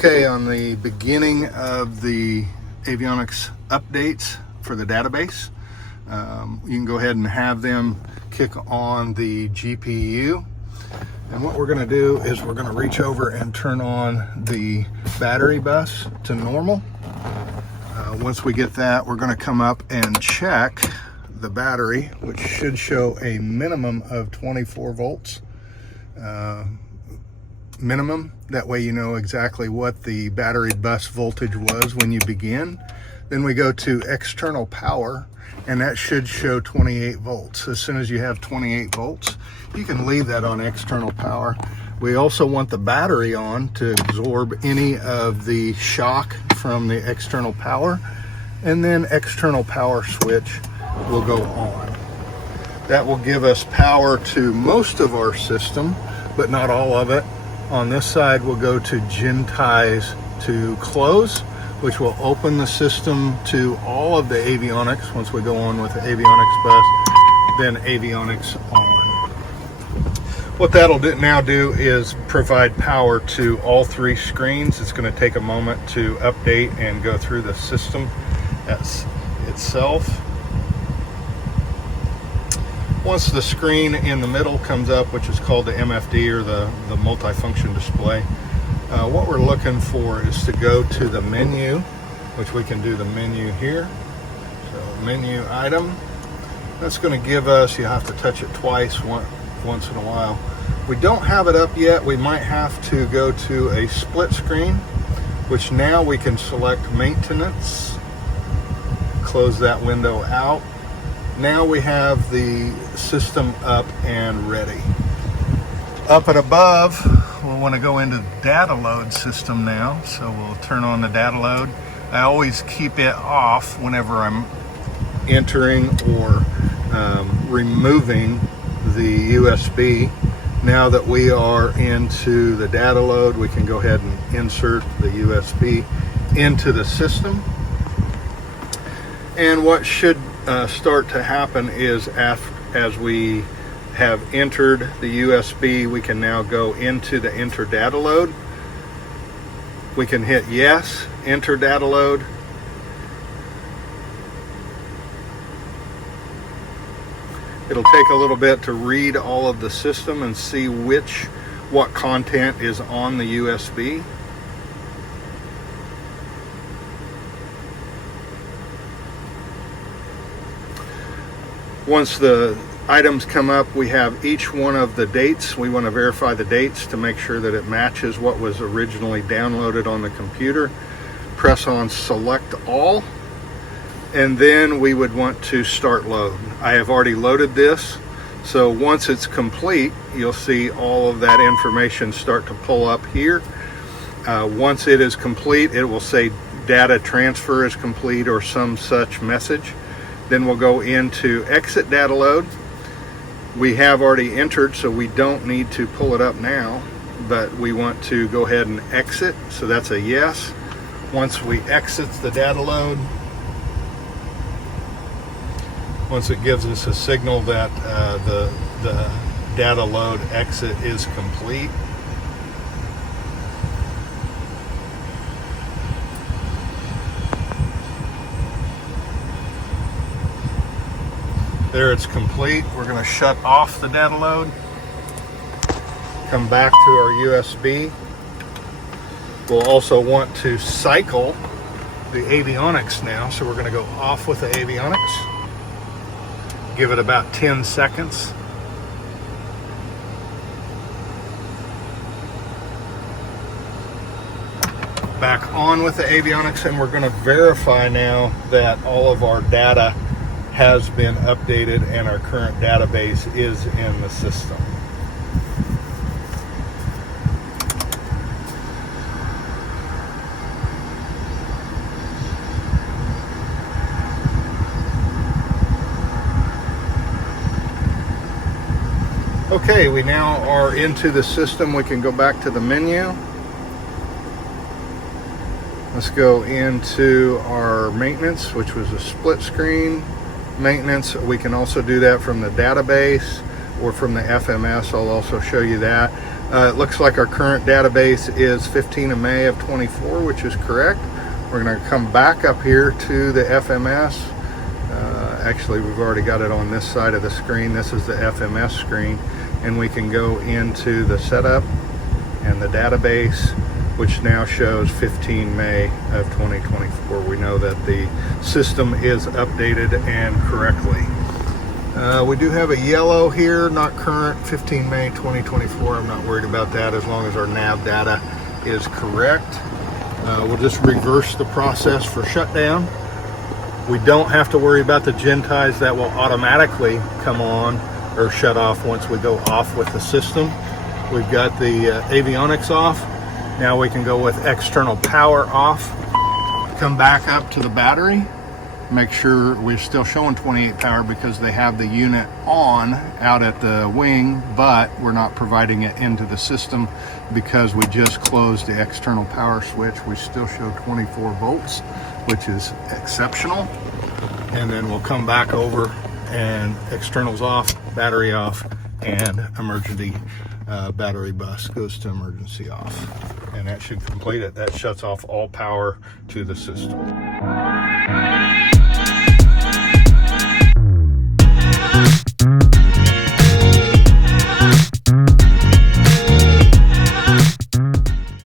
Okay, on the beginning of the Avionics updates for the database, you can go ahead and have them kick on the GPU. And what we're going to do is we're going to reach over and turn on the battery bus to normal. Once we get that, we're going to come up and check the battery, which should show a minimum of 24 volts. Minimum. That way you know exactly what the battery bus voltage was when you begin. Then we go to external power, and that should show 28 volts. As soon as you have 28 volts, you can leave that on external power. We also want the battery on to absorb any of the shock from the external power, and then external power switch will go on. That will give us power to most of our system, but not all of it. On this side, we'll go to Gentize to close, which will open the system to all of the avionics. Once we go on with the avionics bus, then avionics on. What that'll now do is provide power to all three screens. It's going to take a moment to update and go through the system itself. Once the screen in the middle comes up, which is called the MFD, or the multifunction display, what we're looking for is to go to the menu, which we can do the menu here. So menu item, that's going to give us, you have to touch it twice, once in a while. We don't have it up yet. We might have to go to a split screen, which now we can select maintenance, close that window out. Now we have the system up and ready. Up and above, we'll want to go into data load system now. So we'll turn on the data load. I always keep it off whenever I'm entering or removing the USB. Now that we are into the data load, we can go ahead and insert the USB into the system. And what should start to happen is as we have entered the USB, we can now go into the enter data load. We can hit yes, enter data load. It'll take a little bit to read all of the system and see what content is on the USB. Once the items come up, we have each one of the dates. We want to verify the dates to make sure that it matches what was originally downloaded on the computer. Press on select all, and then we would want to start load. I have already loaded this, so once it's complete, you'll see all of that information start to pull up here. Once it is complete, it will say data transfer is complete or some such message. Then we'll go into exit data load. We have already entered, so we don't need to pull it up now, but we want to go ahead and exit, so that's a yes. Once we exit the data load, once it gives us a signal that the data load exit is complete, there it's complete. We're going to shut off the data load. Come back to our USB. We'll also want to cycle the avionics now. So we're going to go off with the avionics. Give it about 10 seconds. Back on with the avionics, and we're going to verify now that all of our data has been updated and our current database is in the system. Okay, we now are into the system. We can go back to the menu. Let's go into our maintenance, which was a split screen. Maintenance, we can also do that from the database or from the FMS. I'll also show you that. It looks like our current database is 15 of May of 24, which is correct. We're going to come back up here to the FMS. Actually, we've already got it on this side of the screen. This is the FMS screen, and we can go into the setup and the database, which now shows 15 May of 2024. We know that the system is updated and correctly. We do have a yellow here, not current, 15 May 2024. I'm not worried about that as long as our nav data is correct. We'll just reverse the process for shutdown. We don't have to worry about the gen ties that will automatically come on or shut off once we go off with the system. We've got the avionics off. Now we can go with external power off. Come back up to the battery. Make sure we're still showing 28 power because they have the unit on out at the wing, but we're not providing it into the system because we just closed the external power switch. We still show 24 volts, which is exceptional. And then we'll come back over and externals off, battery off, and emergency battery bus goes to emergency off. And that should complete it. That shuts off all power to the system.